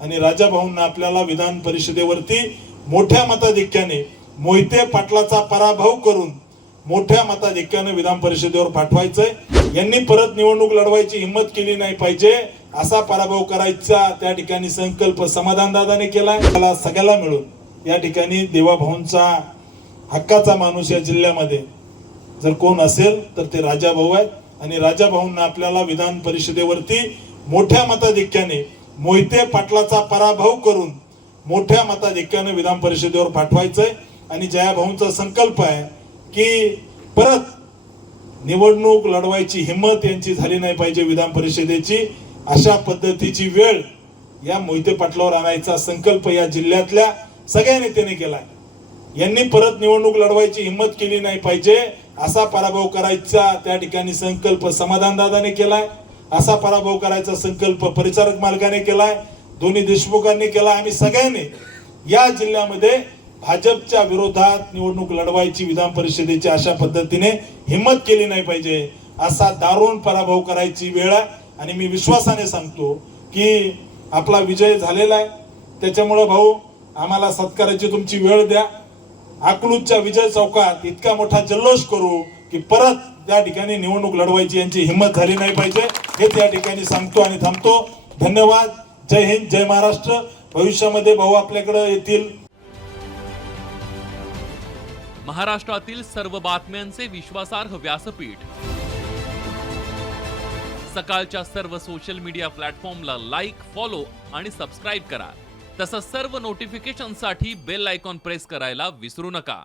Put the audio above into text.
आणि राजाभाऊंना आपल्याला विधान परिषदेवरती मोठ्या मताधिक्याने मोहिते पाटलाचा पराभव करून मोठ्या मताधिक्याने विधान परिषदेवर पाठवायचंय। यांनी परत निवडणूक लढवायची हिम्मत केली नाही पाहिजे, असा पराभव करायचा त्या ठिकाणी संकल्प समाधान दादाने केलाय। मला सगळ्याला मिळून या ठिकाणी देवाभाऊंचा हक्काचा माणूस या जिल्ह्यामध्ये जर कोण असेल तर ते राजाभाऊ आहेत आणि राजाभाऊंना आपल्याला विधान परिषदेवरती मोठ्या मताधिक्याने मोहिते पाटलाचा पराभव करून मोठ्या मताधिक्याने विधान परिषदेवर पाठवायचंय। आणि जयाभाऊंचा संकल्प आहे की परत निवडणूक लढवायची हिम्मत यांची झाली नाही पाहिजे विधान परिषदेची, अशा पद्धतीची वेळ या मोहिते पाटलावर आणायचा संकल्प या जिल्ह्यातल्या सगळ्या नेत्यांनी केलाय। यांनी परत निवडणूक लढवायची हिम्मत केली नाही पाहिजे, असा पराभव करायचा त्या ठिकाणी संकल्प समाधान दादाने केलाय। असा पराभव करायचा संकल्प परिचारक मालकाने केलाय, दोन्ही देशमुखांनी केला। आम्ही सगळ्यांनी या जिल्ह्यामध्ये भाजपच्या विरोधात निवडणूक लढवायची विधान परिषदेची अशा पद्धतीने हिम्मत केली नाही पाहिजे, असा दारुण पराभव करायची वेळ आहे। आणि मी विश्वासाने सांगतो की आपला विजय झालेला आहे, त्याच्यामुळे भाऊ आम्हाला सत्काराची तुमची वेळ द्या। अकलूजच्या विजय चौकात इतका मोठा जल्लोष करू की परत त्या ठिकाणी निवडणूक लढवायची यांची हिम्मत झाली नाही पाहिजे, हे त्या ठिकाणी सांगतो आणि थांबतो। धन्यवाद। जय हिंद, जय महाराष्ट्र। भविष्यामध्ये भाऊ आपल्याकडे येतील। महाराष्ट्रातील सर्व बातम्यांचे विश्वासार्ह व्यासपीठ, सकाळच्या सर्व सोशल मीडिया प्लॅटफॉर्मला लाईक, फॉलो आणि सबस्क्राईब करा। तसंच सर्व नोटिफिकेशनसाठी बेल आयकॉन प्रेस करायला विसरू नका।